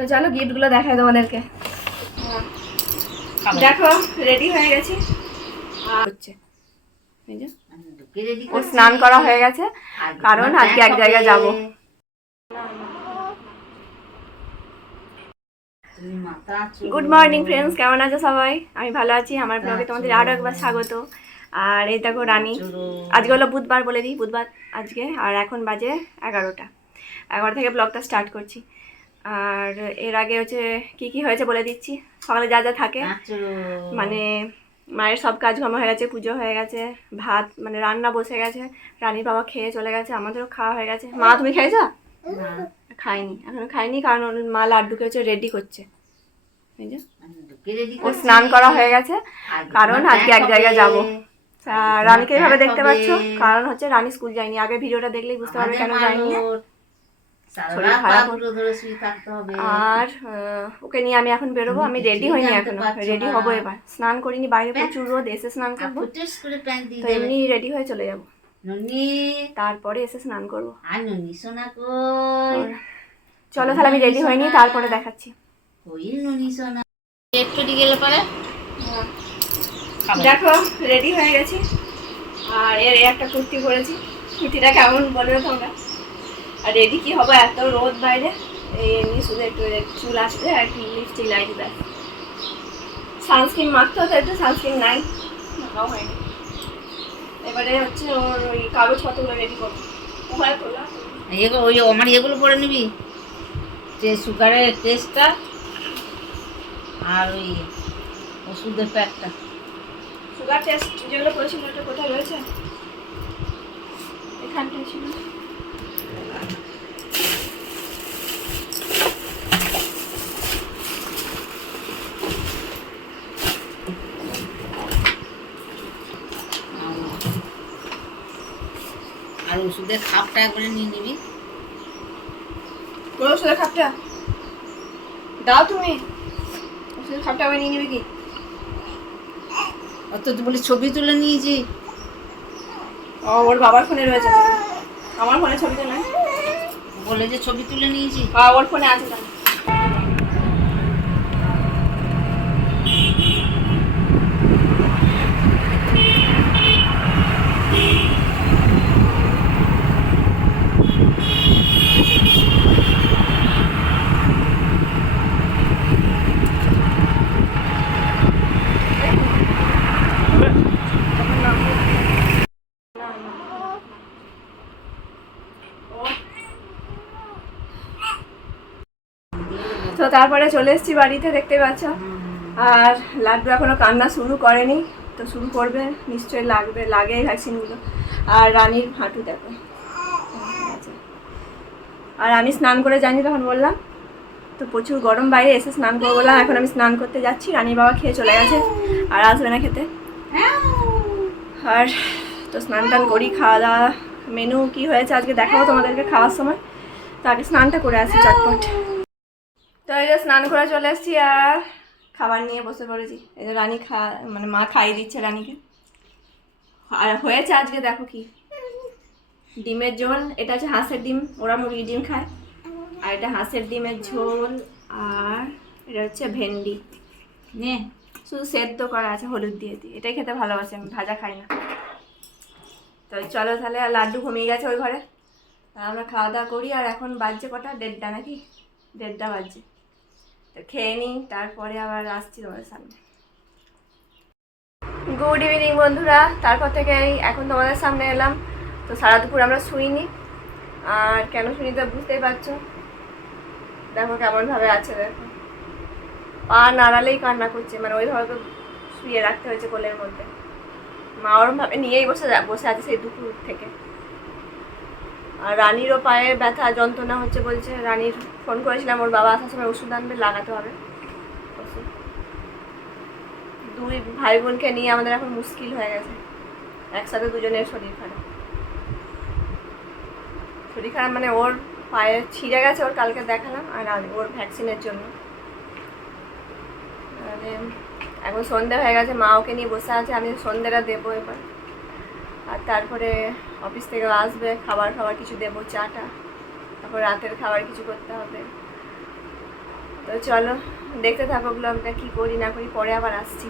তো চলো গিফটগুলো দেখাই তোমাদেরকে। দেখো রেডি হয়ে গেছি। হচ্ছে ও স্নান করা হয়ে গেছে, কারণ আজকে এক জায়গায় যাব। গুড মর্নিং ফ্রেন্ডস, কেমন আছো সবাই? আমি ভালো আছি। আমার ব্লগে তোমাদের আরও একবার স্বাগত। আর এই দেখো রানী, আজকে হলো বুধবার, বলে দিই বুধবার আজকে। আর এখন বাজে 11টা, 11 থেকে ব্লগটা স্টার্ট করছি। আর এর আগে হচ্ছে কি কি হয়েছে বলে দিচ্ছি। সকালে যা যা থাকে, মানে মায়ের সব কাজকর্ম হয়ে গেছে, পুজো হয়ে গেছে, ভাত মানে রান্না বসে গেছে, রানীর বাবা খেয়ে চলে গেছে, আমাদেরও খাওয়া হয়ে গেছে। মা তুমি খেয়েছো? খাইনি, এখনো খাইনি, কারণ মা লাড্ডুকে হচ্ছে রেডি করছে। ও স্নান করা হয়ে গেছে, কারণ আজকে এক জায়গায় যাব। রানীকে এইভাবে দেখতে পাচ্ছ, কারণ হচ্ছে রানী স্কুল যায়নি। আগে ভিডিওটা দেখলেই বুঝতে পারবে কেন যায়নি। শরীর খারাপ, আর ওকে নিয়ে আমি এখন বেরোবো। আমি রেডি হইনি এখনো, রেডি হবো এবার। স্নান করিনি, বাইরে প্রচুর রোদ, এসে স্নান করবো। তো এমনি রেডি হয়ে চলে যাবো, তারপরে এসে স্নান করবো। চলো তাহলে, আমি রেডি হইনি, তারপরে দেখাচ্ছি। দেখো রেডি হয়ে গেছি, আর এর একটা কুর্তি পরেছি। কুর্তিটা কেমন বলবে তোমরা? আর রেডি কি হবো, এত রোদ বাইরে। এমনি শুধু একটু চুল আসবে আর একটু লিপস্টিক লাগাই দেয়। সানস্ক্রিন মাখতে হতো, একটু সানস্ক্রিন নাই, মাখাও হয়নি। এবারে হচ্ছে ওর ওই কাগজপত্রগুলো রেডি করবো। ওই আমার এগুলো পরে নিবি, যে সুগারের টেস্টটা আর ওই ওষুধের প্যাকটা। সুগার টেস্ট যেগুলো করেছিল ওটা কোথায় রয়েছে? এখানটায় ছিল। আর ওষুধের খাপটা করে নিয়ে নিবি। কোন ওষুধের খাপটা দাও তুমি? ওষুধের খাপটা আবার নিয়ে নিবি কি? অত তো বলি ছবি তুলে নিয়েছি। ও, ওর বাবার ফোনে রয়েছে, আমার ফোনে ছবি তো নাই। বলে যে ছবি তুলে নিয়েছি, ওর ফোনে আছে তাহলে। তো তারপরে চলে এসেছি বাড়িতে, দেখতে পাচ্ছ। আর লাড্ডু এখনো কান্না শুরু করেনি, তো শুরু করবে নিশ্চয়ই, লাগে ভ্যাকসিনগুলো। আর রানীর হাঁটু দেখো। আর আমি স্নান করে যাইনি, তখন বললাম তো প্রচুর গরম বাইরে, এসে স্নান করে বললাম। এখন আমি স্নান করতে যাচ্ছি, রানীর বাবা খেয়ে চলে গেছে, আর আসবে না খেতে। আর তো স্নান টান করি, খাওয়া দাওয়া মেনু কি হয়েছে আজকে দেখাবো তোমাদেরকে খাওয়ার সময়। তো আগে স্নানটা করে আসি চটপট। তো এই যে স্নান করে চলে এসেছি, আর খাবার নিয়ে বসে পড়েছি। এই যে রানী মানে মা খাইয়ে দিচ্ছে রানীকে। আর হয়েছে আজকে দেখো কি, ডিমের ঝোল। এটা হচ্ছে হাঁসের ডিম, ওরা মুরগির ডিম খায়। আর এটা হাঁসের ডিমের ঝোল, আর এটা হচ্ছে ভেন্ডি নে, শুধু সেদ্ধ করা আছে হলুদ দিয়ে দিয়ে। এটাই খেতে ভালোবাসি আমি, ভাজা খাই না। তো চলো তাহলে। আর লাড্ডু ঘুমিয়ে গেছে ওই ঘরে, আমরা খাওয়া দাওয়া করি। আর এখন বাজছে কটা, 1:30 নাকি? 1:30 বাজছে। তো খেয়ে নিই, তারপরে আবার আসছি তোমাদের সামনে। গুড ইভিনিং বন্ধুরা, তারপর থেকে এখন তোমাদের সামনে এলাম। তো সারা দুপুর আমরা শুইনি, আর কেন শুনি তো বুঝতেই পারছো। দেখো কেমনভাবে আছে, দেখো পা নাড়ালেই কান্না করছে, মানে ওইভাবে শুয়ে রাখতে হয়েছে কোলের মধ্যে। মা ওরমভাবে নিয়েই বসে আছে সেই দুপুর থেকে। আর রানীরও পায়ে ব্যথা যন্ত্রণা হচ্ছে বলছে। রানীর ফোন করেছিলাম, ওর বাবা আসার সময় ওষুধ আনবে, লাগাতে হবে ওষুধ। দুই ভাই বোনকে নিয়ে আমাদের এখন মুশকিল হয়ে গেছে, একসাথে দুজনের শরীর খারাপ। শরীর খারাপ মানে ওর পায়ে ছিঁড়ে গেছে, ওর কালকে দেখালাম। আর ওর ভ্যাকসিনের জন্য মানে এখন সন্ধে হয়ে গেছে, মা ওকে নিয়ে বসে আছে। আমি সন্ধেটা দেবো এবার, আর তারপরে অফিস থেকে আসবে, খাবার কিছু দেবো, চাটা। তারপর রাতের খাবার কিছু করতে হবে। তো চলো দেখতে থাকো ব্লগটা, কী করি না করি, পরে আবার আসছি।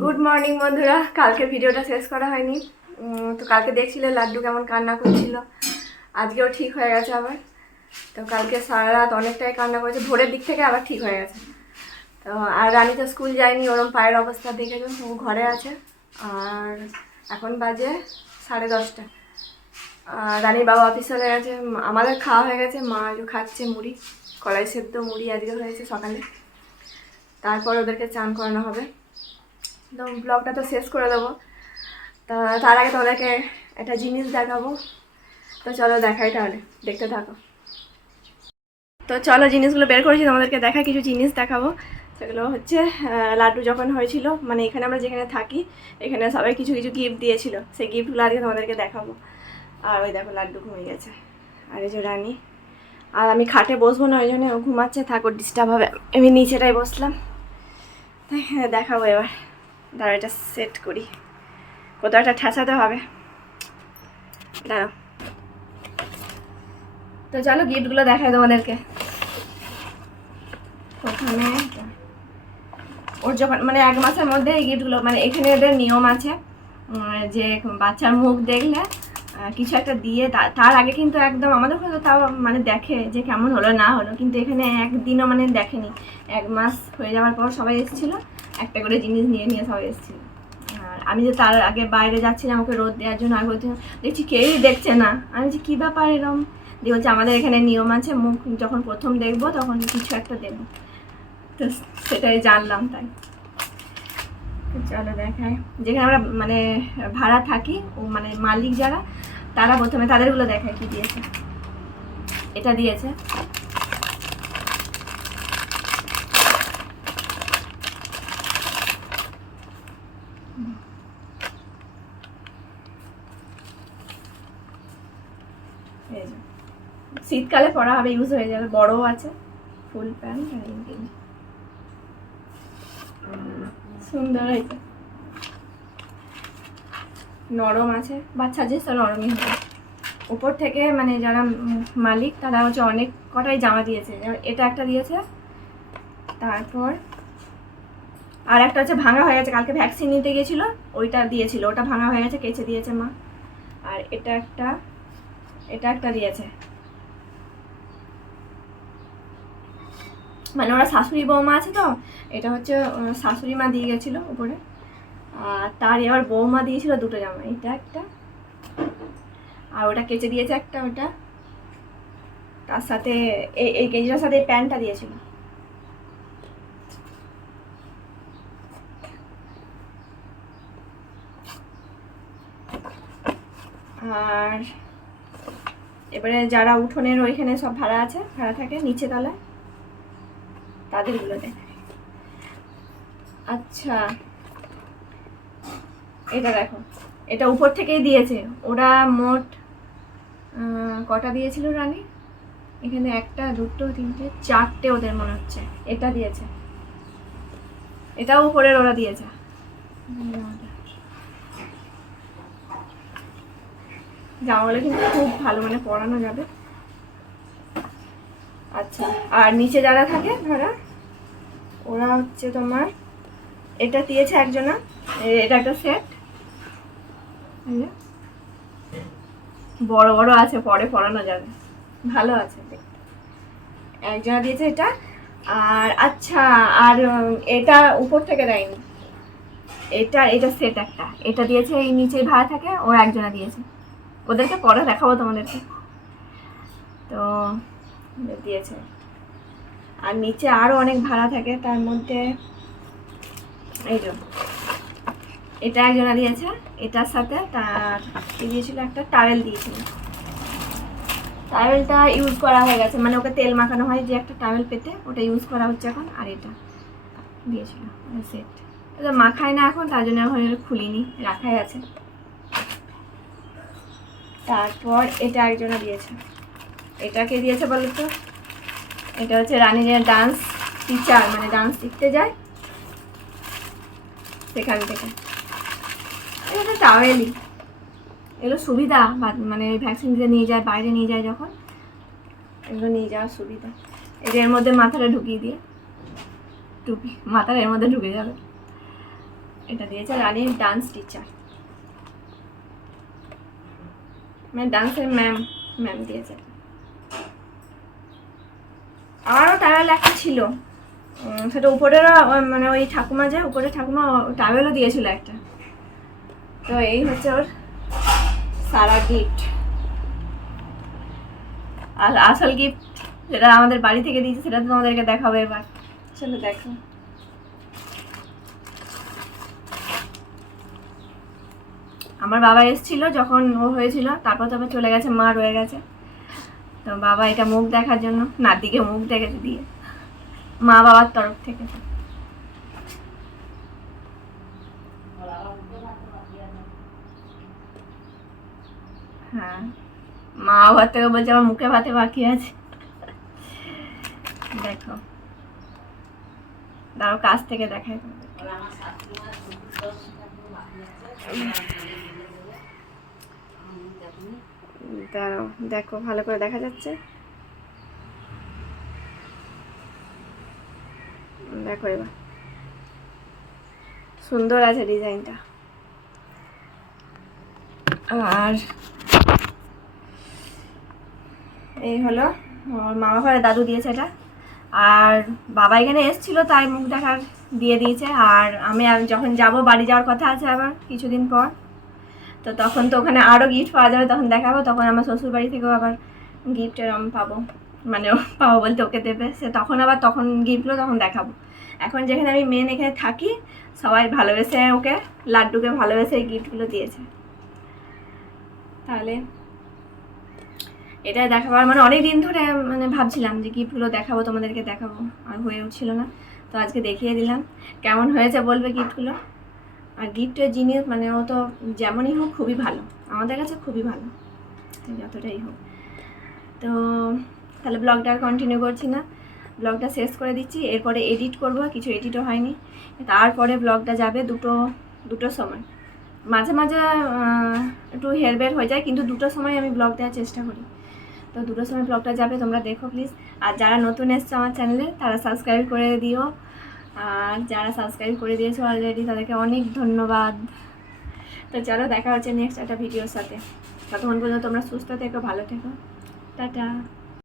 গুড মর্নিং বন্ধুরা, কালকে ভিডিওটা শেষ করা হয়নি। তো কালকে দেখছিলে লাড্ডু কেমন কান্না করছিল, আজকেও ঠিক হয়ে গেছে আবার। তো কালকে সারা রাত অনেকটাই কান্না করেছে, ভোরের দিক থেকে আবার ঠিক হয়ে গেছে। তো আর রানী তো স্কুল যায়নি, ওরম পায়ের অবস্থা দেখে তো ও ঘরে আছে। আর এখন বাজে 10:30। আর রানীর বাবা অফিস চলে গেছে, আমাদের খাওয়া হয়ে গেছে, মা খাচ্ছে মুড়ি, কলাই সেদ্ধ মুড়ি আজকে হয়েছে সকালে। তারপর ওদেরকে চান করানো হবে। তো ব্লগটা তো শেষ করে দেবো, তা তার আগে তোমাদেরকে একটা জিনিস দেখাবো। তো চলো দেখাই, তাহলে দেখতে থাকো। তো চলো জিনিসগুলো বের করেছি, তোমাদেরকে দেখা কিছু জিনিস দেখাবো। সেগুলো হচ্ছে লাড্ডু যখন হয়েছিল, মানে এখানে আমরা যেখানে থাকি এখানে সবাই কিছু কিছু গিফট দিয়েছিল, সেই গিফটগুলো আজকে তোমাদেরকে দেখাবো। আর ওই দেখো লাড্ডু ঘুমিয়ে গেছে, আর এই যে রানী। আর আমি খাটে বসবো না, ওই জন্য ও ঘুমাচ্ছে, থাকো ডিস্টার্ব হবে, আমি নিচেটাই বসলাম। হ্যাঁ দেখাবো এবার, দাঁড়া এটা সেট করি, কোথাও একটা ঠেসাতে হবে, দাঁড়াও। তো চলো গিফটগুলো দেখাই তোমাদেরকে। ওখানে ওর যখন মানে 1 মাসের মধ্যে এই গিফটগুলো, মানে এখানে এদের নিয়ম আছে যে বাচ্চার মুখ দেখলে কিছু একটা দিয়ে, তার আগে কিন্তু একদম আমাদের হয়তো তাও মানে দেখে যে কেমন হলো না হলো, কিন্তু এখানে একদিনও মানে দেখেনি। 1 মাস হয়ে যাওয়ার পর সবাই এসেছিলো, একটা করে জিনিস নিয়ে নিয়ে সবাই এসেছিলো। আর আমি যে তার আগে বাইরে যাচ্ছিলাম ওকে রোদ দেওয়ার জন্য, আর বলছিলাম দেখছি কেউই দেখছে না, আমি বলছি কী ব্যাপার এরকম দিয়ে, বলছে আমাদের এখানে নিয়ম আছে, মুখ যখন প্রথম দেখবো তখন কিছু একটা দেবো। তো সেটাই জানলাম, তাই চলো দেখায়। যেখানে আমরা মানে ভাড়া থাকি, ও মানে মালিক যারা, তারা প্রথমে তাদেরগুলো দেখায় কি দিয়েছে। এটা দিয়েছে, এই যে শীতকালে পরা হবে, ইউজ হয়ে যাবে, বড়ও আছে, ফুল প্যান্ট আর গেঞ্জি, সুন্দর হয়েছে, নরম আছে, বাচ্চা জিনিস তো নরমই হবে। উপর থেকে মানে যারা মালিক তারা হচ্ছে অনেক কটাই জামা দিয়েছে, এটা একটা দিয়েছে, তারপর আর একটা হচ্ছে ভাঙা হয়ে গেছে, কালকে ভ্যাকসিন নিতে গিয়েছিলো ওইটা দিয়েছিল, ওটা ভাঙা হয়ে গেছে, কেচে দিয়েছে মা। আর এটা একটা দিয়েছে, মানে ওরা শাশুড়ি বৌমা আছে তো, এটা হচ্ছে শাশুড়ি মা দিয়ে গেছিলো উপরে। আর তার এবার বৌমা দিয়েছিল 2টো জামা, এটা একটা, আর ওটা কেচে দিয়েছে একটা, ওটা তার সাথে এই গেঞ্জিটার সাথে এই প্যান্টটা দিয়েছিল। আর এবারে যারা উঠোনের ওইখানে সব ভাড়া আছে, ভাড়া থাকে নিচে তলায়, তাদেরগুলো দেখায়। আচ্ছা এটা দেখো, এটা উপর থেকেই দিয়েছে, ওরা মোট কটা দিয়েছিল রানী, এখানে 1, 2, 3, 4টে ওদের মনে হচ্ছে, এটা দিয়েছে, এটাও উপরের ওরা দিয়েছে। জামাগুলো কিন্তু খুব ভালো, মানে পরানো যাবে। আচ্ছা আর নিচে যারা থাকে ভাড়া, ওরা হচ্ছে তোমার এটা দিয়েছে একজনা, এটা একটা সেট, বড় বড় আছে, পরে পরানো যাবে, ভালো আছে দেখতে, একজনা দিয়েছে এটা। আর আচ্ছা আর এটা উপর থেকে দেয়নি, এটা সেট একটা, এটা দিয়েছে এই নিচে ভাড়া থাকে, ও একজনা দিয়েছে, ওদেরকে পরে দেখাবো তোমাদেরকে। তো দিয়েছে, আর নিচে আরও অনেক ভাড়া থাকে, তার মধ্যে এই যে এটা একজনা দিয়েছে, এটার সাথে তার কি দিয়েছিল, একটা টাওয়েল দিয়েছিল, টাওয়েলটা ইউজ করা হয়ে গেছে, মানে ওকে তেল মাখানো হয় যে একটা টাওয়েল পেতে, ওটা ইউজ করা হচ্ছে এখন। আর এটা দিয়েছিল সেট, এটা মাখায় না এখন, তার জন্য এখন খুলিনি, রাখাই আছে। তারপর এটা একজনা দিয়েছে, এটাকে দিয়েছে বলো তো, এটা হচ্ছে রানী যে ডান্স টিচার, মানে ডান্স শিখতে যায় সেখান থেকে, এটা টাওয়েলই, এগুলো সুবিধা, মানে ভ্যাকসিন দিতে নিয়ে যায়, বাইরে নিয়ে যায় যখন, এগুলো নিয়ে যাওয়ার সুবিধা। এই যে এর মধ্যে মাথাটা ঢুকিয়ে দিয়ে টুপি মাথার এর মধ্যে ঢুকে যাবে। এটা দিয়েছে রানীর ডান্স টিচার, মানে ডান্সের ম্যাম দিয়েছে। আমারও টাওয়েল একটা ছিল, সেটা উপরেরও মানে ওই ঠাকুমা যে উপরে ঠাকুমা টাওয়েলও দিয়েছিল একটা। তো এই হচ্ছে ওর সারা গিফট। আর আসল গিফট যেটা আমাদের বাড়ি থেকে দিয়েছে সেটা তো তোমাদেরকে দেখাবো এবার। চলো দেখো। আমার বাবা এসেছিল যখন ও হয়েছিল, তারপর তো আবার চলে গেছে, মা রয়ে গেছে। তো বাবা এটা মুখ দেখার জন্য নাতিকে মুখ দেখেছে দিয়ে, মা বাবার তরফ থেকে। হ্যাঁ, মা ঘর থেকে বলছে আমার মুখে ভাতে বাকি আছে। দেখো দাঁড়াও কাছ থেকে দেখাই। দাঁড়াও দেখো ভালো করে দেখা যাচ্ছে, দেখো এবার সুন্দর আছে ডিজাইনটা। আর এই হলো আমার মামা ঘরে দাদু দিয়েছে এটা। আর বাবা এখানে এসেছিল তাই মুখ দেখার দিয়ে দিয়েছে। আর আমি যখন যাব, বাড়ি যাওয়ার কথা আছে আবার কিছুদিন পর, তো তখন তো ওখানে আরও গিফট পাওয়া যাবে, তখন দেখাবো। তখন আমার শ্বশুর বাড়ি থেকেও আবার গিফট এরম পাবো, মানে পাবো বলতে ওকে দেবে সে, তখন আবার তখন গিফটগুলো তখন দেখাবো। এখন যেখানে আমি মেন এখানে থাকি, সবাই ভালোবেসে ওকে, লাড্ডুকে ভালোবেসে এই গিফটগুলো দিয়েছে। তাহলে এটা দেখাবার মানে অনেক দিন ধরে মানে ভাবছিলাম যে গিফটগুলো দেখাবো, তোমাদেরকে দেখাবো, আর হয়ে উঠছিল না। তো আজকে দেখিয়ে দিলাম। কেমন হয়েছে বলবে গিফটগুলো। আর গিফটের জিনিস মানে ও তো যেমনই হোক খুবই ভালো, আমাদের কাছে খুবই ভালো, যতটাই হোক। তো তাহলে ব্লগটা আর কন্টিনিউ করছি না, ব্লগটা শেষ করে দিচ্ছি। এরপরে এডিট করব, কিছু এডিটও হয়নি। তারপরে ব্লগটা যাবে দুটোর সময়। মাঝে মাঝে একটু হেরবের হয়ে যায়, কিন্তু দুটোর সময় আমি ব্লগ দেওয়ার চেষ্টা করি। তো দুটোর সময় ব্লগটা যাবে, তোমরা দেখো প্লিজ। আর যারা নতুন এসছো আমার চ্যানেলে তারা সাবস্ক্রাইব করে দিও, আর যারা সাবস্ক্রাইব করে দিয়েছো অলরেডি তাদেরকে অনেক ধন্যবাদ। তো চলো দেখা হচ্ছে নেক্সট একটা ভিডিওর সাথে। ততক্ষণ পর্যন্ত তোমরা সুস্থ থেকো, ভালো থেকো, টাটা।